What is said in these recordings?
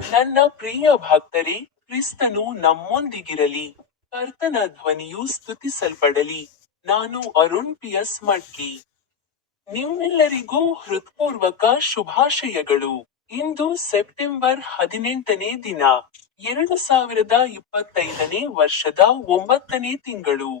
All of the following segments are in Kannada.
ನನ್ನ ಪ್ರಿಯ ಭಕ್ತರೇ, ಕ್ರಿಸ್ತನು ನಮ್ಮೊಂದಿಗಿರಲಿ, ಕರ್ತನ ಧ್ವನಿಯು ಸ್ತುತಿಸಲ್ಪಡಲಿ. ನಾನು ಅರುಣ್ ಪಿಯಸ್ ಮಡ್ಕಿ. ನಿಮ್ಮೆಲ್ಲರಿಗೂ ಹೃತ್ಪೂರ್ವಕ ಶುಭಾಶಯಗಳು. ಇಂದು ಸೆಪ್ಟೆಂಬರ್ ಹದಿನೆಂಟನೇ ದಿನ, ಎರಡು ಸಾವಿರದ ಇಪ್ಪತ್ತೈದನೇ ವರ್ಷದ ಒಂಬತ್ತನೇ ತಿಂಗಳು.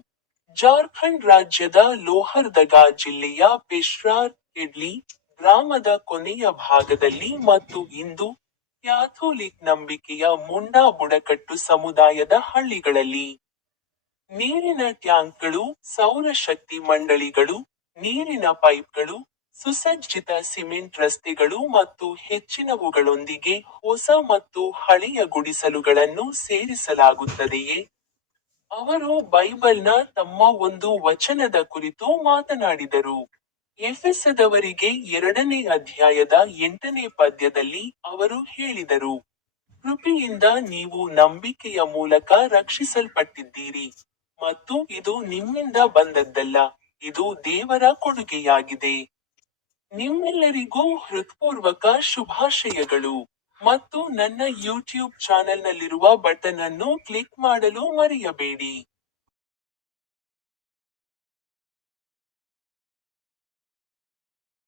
ಜಾರ್ಖಂಡ್ ರಾಜ್ಯದ ಲೋಹರ್ದಗಾ ಜಿಲ್ಲೆಯ ಪೆಶ್ರಾರ್, ಇಡ್ಲಿ, ಗ್ರಾಮದ ಕೊನೆಯ ಭಾಗದಲ್ಲಿ ಮತ್ತು ಇಂದು ಕ್ಯಾಥೋಲಿಕ್ ನಂಬಿಕೆಯ ಮುಂಡಾ ಬುಡಕಟ್ಟು ಸಮುದಾಯದ ಹಳ್ಳಿಗಳಲ್ಲಿ. ನೀರಿನ ಟ್ಯಾಂಕ್ಗಳು, ಸೌರಶಕ್ತಿ ಮಂಡಳಿಗಳು, ನೀರಿನ ಪೈಪ್ಗಳು, ಸುಸಜ್ಜಿತ ಸಿಮೆಂಟ್ ರಸ್ತೆಗಳು ಮತ್ತು ಹೆಚ್ಚಿನವುಗಳೊಂದಿಗೆ ಹೊಸ ಮತ್ತು ಹಳೆಯ ಗುಡಿಸಲುಗಳನ್ನು ಸೇರಿಸಲಾಗುತ್ತದೆಯೇ? ಅವರು ಬೈಬಲ್ನ ತಮ್ಮ ಒಂದು ವಚನದ ಕುರಿತು ಮಾತನಾಡಿದರು. ಎಫೆಸದವರಿಗೆ ಎರಡನೇ ಅಧ್ಯಾಯದ ಎಂಟನೇ ಪದ್ಯದಲ್ಲಿ ಅವರು ಹೇಳಿದರು, ಕೃಪೆಯಿಂದ ನೀವು ನಂಬಿಕೆಯ ಮೂಲಕ ರಕ್ಷಿಸಲ್ಪಟ್ಟಿದ್ದೀರಿ ಮತ್ತು ಇದು ನಿಮ್ಮಿಂದ ಬಂದದ್ದಲ್ಲ, ಇದು ದೇವರ ಕೊಡುಗೆಯಾಗಿದೆ. ನಿಮ್ಮೆಲ್ಲರಿಗೂ ಹೃತ್ಪೂರ್ವಕ ಶುಭಾಶಯಗಳು ಮತ್ತು ನನ್ನ ಯೂಟ್ಯೂಬ್ ಚಾನೆಲ್ನಲ್ಲಿರುವ ಬಟನ್ ಅನ್ನು ಕ್ಲಿಕ್ ಮಾಡಲು ಮರೆಯಬೇಡಿ.